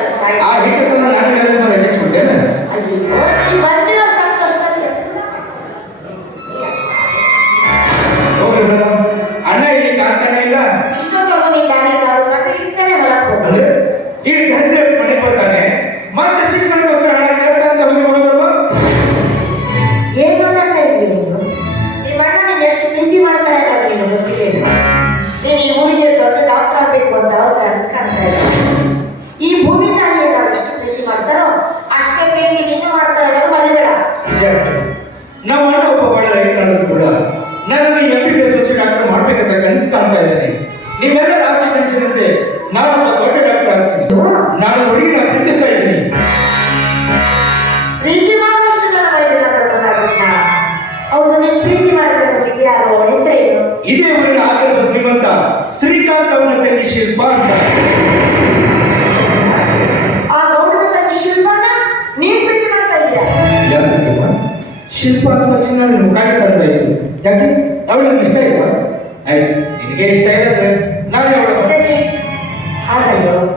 ಕೆಲಸ ಆ ಹಿಟ್ಟತನ ರೈತನಾದ್ರು ಕೂಡ ನನಗೆ M B B S doctor ಮಾಡಬೇಕಂತ ಕನಸು ಕಾಣ್ತಾ ಇದ್ದೇನೆ. ನೀವೆಲ್ಲರ ಆಸೆ ಕನಸಿನಂತೆ ನಾನೊಬ್ಬ ದೊಡ್ಡ ಡಾಕ್ಟರ್ ಆಗ್ತೀನಿ. ನಾನು ಹುಡುಗಿನ ಪ್ರೀತಿಸ್ತಾ ಇದ್ದೀನಿ. ಪ್ರೀತಿ ಮಾಡುವಷ್ಟು ನನ್ನ ವಯಸ್ಸಿನ ದೊಡ್ಡದಾಗ್ಬಿಟ್ಟ ಹೌದು ನೀನು ಪ್ರೀತಿ ಮಾಡಿದ ಹುಡುಗಿ ಯಾರು? ಅವಳ ಹೆಸರೇನು ಇದೇ ಊರಿನ ಆಗಿರುವ ಶ್ರೀಮಂತ ಶ್ರೀಕಾಂತ್ ಅವನ ತಂಗಿ ಶಿಲ್ಪ ಅಂತ. ಆ ಗೌಡನ ತಂಗಿ ಶಿಲ್ಪನ? ನೀನ್ ಶಿಲ್ಪ ಅಂದ ತಕ್ಷಣ ನನ್ನ ಮುಖಾನೇ ಕಾಣ್ತಾ ಇತ್ತು ಯಾಕೆ ಅವಳು ನನಗೆ ಇಷ್ಟ ಇಲ್ವಾ ಆಯ್ತು ನಿನಗೆ ಇಷ್ಟ ಇಲ್ಲ ಅಂದ್ರೆ